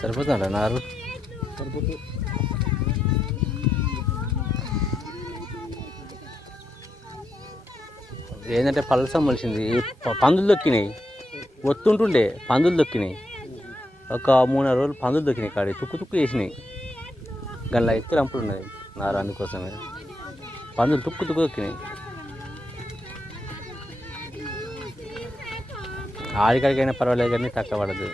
సరిపోతుందా నారు? సరిపోతుంది. ఏంటంటే పలసం మొలిసింది, పందులు దొక్కినాయి, ఒత్తుంటుండే పందులు దొక్కినాయి. ఒక 3-4 రోజులు పందులు దొక్కినాయి, కాడి తుక్కు తుక్కు వేసినాయి. గల్లా ఎత్తు రంపులు ఉన్నది నారు, అందుకోసమే పందులు తుక్కు తుక్కు దొక్కినాయి. ఆడికాడికైనా పర్వాలేదు కానీ తక్కువ పడదు.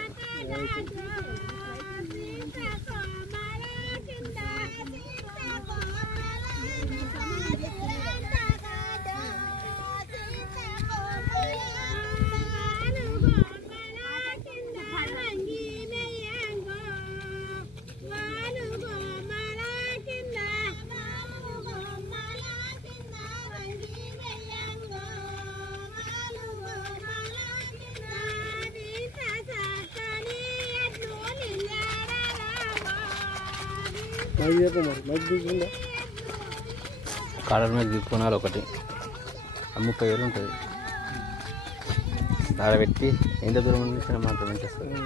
కాలర్ మీద కొనాలి ఒకటి, 30,000 ఉంటుంది. ఆడ పెట్టి ఎంత దూరం నుంచి మాత్రం మంచిస్తుంది.